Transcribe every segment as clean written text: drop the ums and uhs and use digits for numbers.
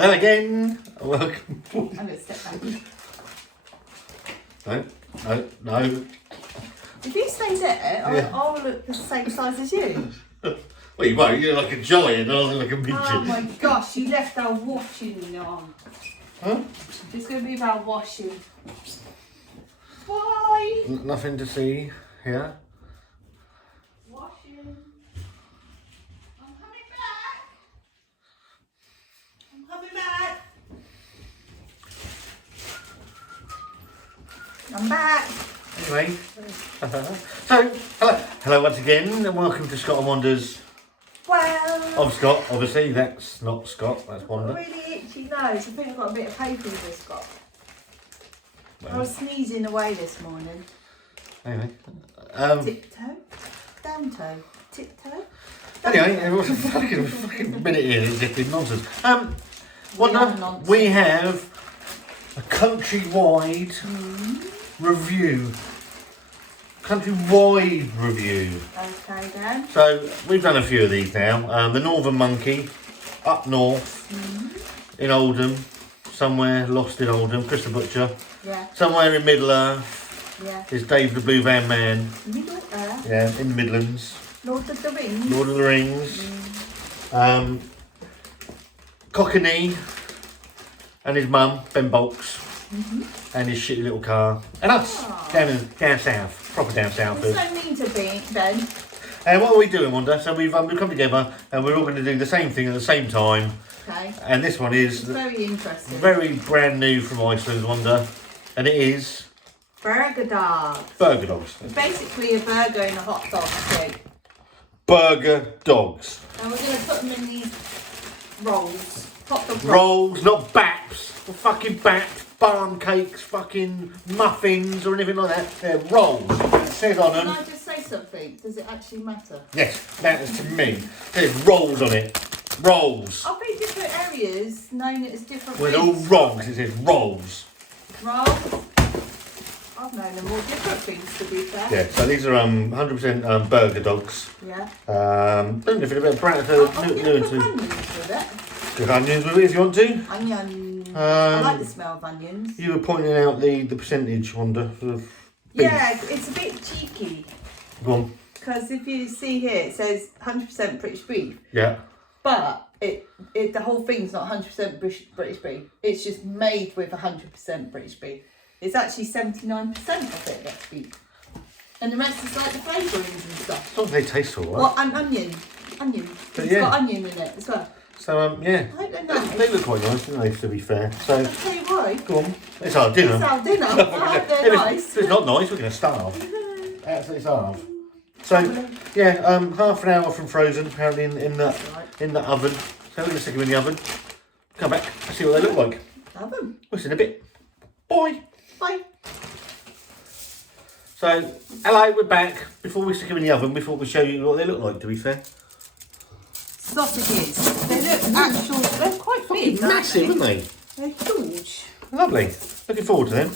Hello again. Welcome. I'm going to step back. No. If you stay there, I'll look the same size as you. Well, you won't. You're like a giant. I look like a midget. Oh my gosh, you left our washing on. Huh? It's going to be about washing. Why? Nothing to see here. Washing. I'm coming back. I'm coming back. I'm back. Anyway. So, hello once again, and welcome to Scott and Wandas. Well, I'm Scott, obviously. That's not Scott. That's I've got a Wanda. really itchy nose. I think I've got a bit of paper in this, Scott. I Well, was sneezing away this morning. anyway. Tiptoe, down toe, tiptoe. Anyway, it was a fucking minute here. It's just been nonsense. We Wanda, have nonsense. we have a countrywide review. Countrywide review. Okay, Dan. So we've done a few of these now. The Northern Monkey, up north in Oldham, somewhere lost in Oldham. Chris the Butcher. Yeah, Somewhere in Middle Earth yeah. is Dave the Blue Van Man. Middle Earth, Yeah, in the Midlands. Lord of the Rings. Lord of the Rings. Cockney and his mum, BenBulks, and his shitty little car. And us, down south, proper down south. There's no mean to be, Ben. And what are we doing, Wanda? So we've come together and we're all going to do the same thing at the same time. Okay. And this one It's is very interesting. very brand new from Iceland, Wanda. And it is Burger dog. burger dogs. Basically a burger in a hot dog stick. Burger dogs. And we're going to put them in these rolls. Hot dog rolls. Rolls, not baps. Fucking baps, barn cakes, fucking muffins or anything like that. They're rolls. It says on Can them. I just say something? Does it actually matter? Yes, matters to me. There's rolls on it. Rolls. I think different areas known it as different Well, they're all things. wrong. It says rolls. Rolls. I've known them all different things, to be fair. Yeah, so these are 100% burger dogs. Yeah. Don't know if it's a bit of brown I'm to going to put new onions with it. Good onions with it if you want to. Onion. I like the smell of onions. You were pointing out the percentage, Wanda, of beef. Yeah, it's a bit cheeky. Go on. Because if you see here, it says 100% British beef. Yeah. But the whole thing's not 100% British beef. It's just made with 100% British beef. It's actually 79% of it that's beef. And the rest is like the flavourings and stuff. I thought they taste all right. Well, and onion. But It's got onion in it as well. So, yeah. I don't know. They look quite nice, don't they, to be fair. So, I'll tell you why. go on. It's our dinner. It's our dinner. Oh, they're If nice. it's not nice, we're going to starve. Absolutely starve. So, yeah, half an hour from frozen, apparently, in the oven. So we're going to stick them in the oven. Come back, see what they look like. Have them. We'll see in a bit. Bye. Bye. So, hello, we're back. Before we stick them in the oven, we thought we'd show you what they look like, to be fair. Sausages. They look actual. They're quite big. Massive, aren't they? They're huge. Lovely. Looking forward to them.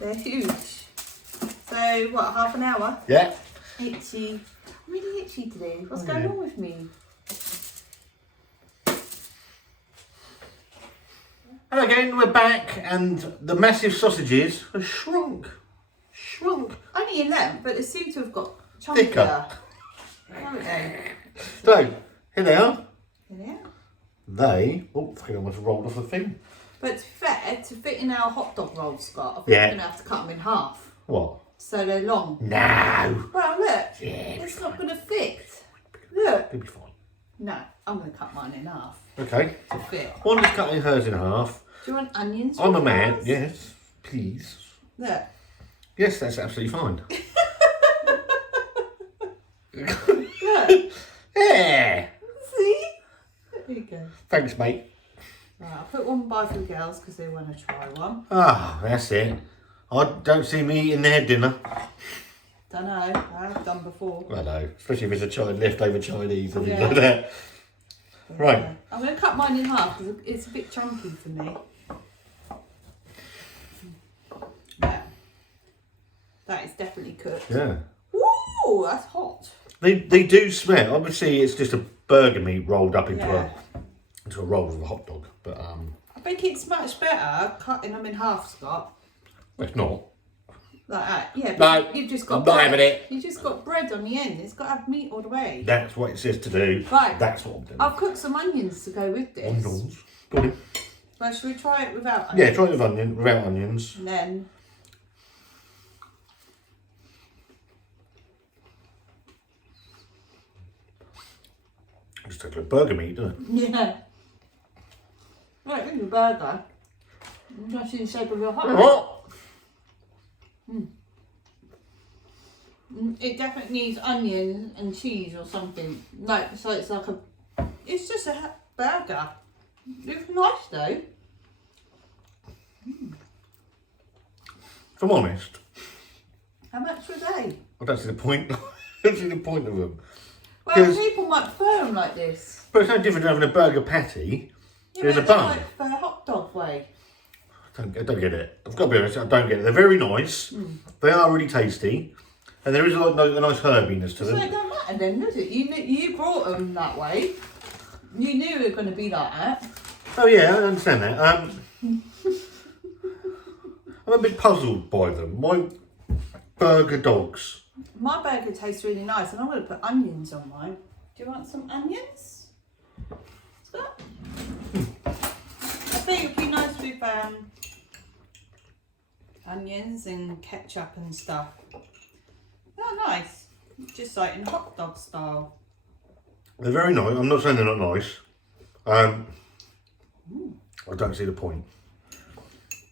They're huge. So, what, half an hour? Yeah. Itchy. I'm really itchy today. What's going on with me? Hello again, we're back, and the massive sausages have shrunk. Only in them, but they seem to have got chunkier. Thicker. Haven't they? So, here they are. Yeah. They, oh, I almost rolled off the thing. But to be fair, to fit in our hot dog rolls, Scott, I think Yeah. we're going to have to cut them in half. What? So they're long. No. Well, look. Yeah, It's not going to fit. Look. It'll be fine. No, I'm going to cut mine in half Okay. to fit. One is cutting hers in half. Do you want onions? I'm a with man. yours? Yes, please. Look. Yes, that's absolutely fine. Look. Yeah. See? There you go. Thanks, mate. Right, I'll put one by for the girls because they want to try one. Ah, that's it. I don't see me eating their dinner. Don't know. I've done before. I know, especially if it's a leftover Chinese or things Yeah. like that. Right. Yeah. I'm going to cut mine in half because it's a bit chunky for me. Yeah. That is definitely cooked. Yeah. Ooh, that's hot. They do smell. Obviously, it's just a burger meat rolled up into Yeah. a roll of a hot dog. But I think it's much better cutting them in half, Scott. it's not. Like that, yeah. No, But you've just got I'm not having it. You just got bread on the end. It's got to have meat all the way. That's what it says to do. Right. That's what I'm doing. I've cooked some onions to go with this. Onions. Go on. Well, should we try it without Yeah, onions? try it without onions. And then Just take a burger meat, doesn't it? yeah. Right, in the burger. Just in the shape of your hot dog. Oh! It definitely needs onion and cheese or something. No, so it's like a. It's just a burger. It's nice though. If I'm honest, How much were they? I don't see the point. I don't see the point of them. Well, 'Cause- people might prefer them like this. But it's no different than having a burger patty Yeah, in a but bun. like for a hot dog way. I don't get it. I've got to be honest, I don't get it. They're very nice. They are really tasty. And there is a nice herbiness to So them. it don't matter then, does it? You brought them that way. You knew it was going to be like that. Oh yeah, I understand that. I'm a bit puzzled by them. Why burger dogs? My burger tastes really nice, and I'm going to put onions on mine. Do you want some onions? Scott? I think it'd be nice with onions and ketchup and stuff. Oh, nice. Just like in hot dog style. They're very nice. I'm not saying they're not nice. I don't see the point.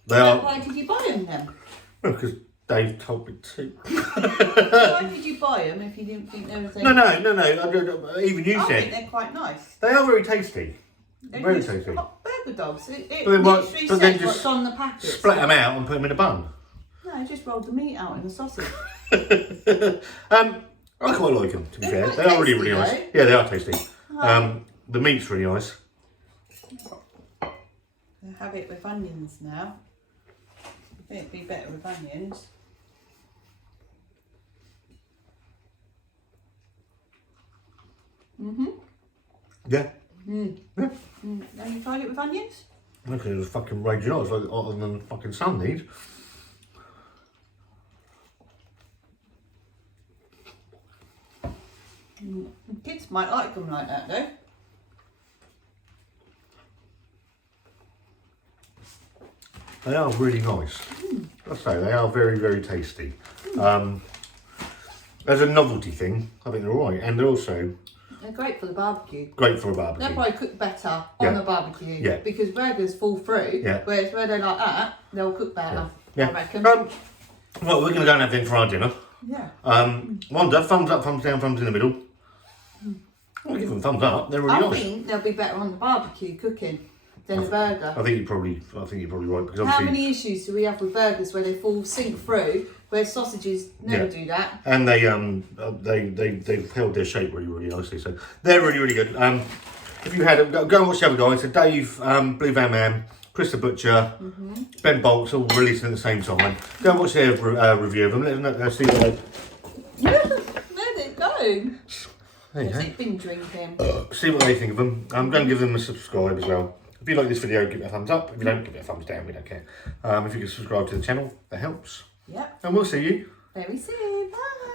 They are. Why did you buy them then? Because Dave told me to. Why did you buy them if you didn't think there was any? No. Even you I think said they're quite nice. they are very tasty. They're Very just tasty. hot burger dogs. It But then what- literally but then says just what's on the packet. Split them out and put them in a bun. No, I just rolled the meat out in the sausage. I quite like them, to be They're fair. quite They are really tasty, nice. though. Yeah, they are tasty. The meat's really nice. I'll have it with onions now. I think it'd be better with onions. Yeah. Have you tried it with onions? Okay, it was fucking raging on. It's like hotter than the fucking sun needs. Kids might like them like that though. They are really nice. I say they are very, very tasty. As a novelty thing, I think they're alright, and they're also They're great for the barbecue. great for a They'll barbecue. probably cook better Yeah. on the barbecue. Yeah. Because burgers fall through. Yeah. Whereas where they're like that, they'll cook better. Yeah. I reckon. Well, we're going to go and have them for our dinner. Yeah. Wanda, thumbs up, thumbs down, thumbs in the middle. I'll give them thumbs up. They're really I nice. think they'll be better on the barbecue cooking than a burger. I think you're probably right because How obviously, many issues do we have with burgers where they fall sink through, where sausages never Yeah. do that? and they've held their shape really, really nicely. So they're really, really good. If you had go and watch the other guys. So Dave, Blue Van Man, Chris the Butcher, BenBulks, all releasing at the same time. Go and watch their review of them. Let them know, see what they. There they go. There you What's go. it been drinking? See what they think of them. I'm going to give them a subscribe as well. If you like this video, give it a thumbs up. If you don't, give it a thumbs down. We don't care. If you can subscribe to the channel, that helps. Yep. And we'll see you Very soon. Bye.